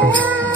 Oh.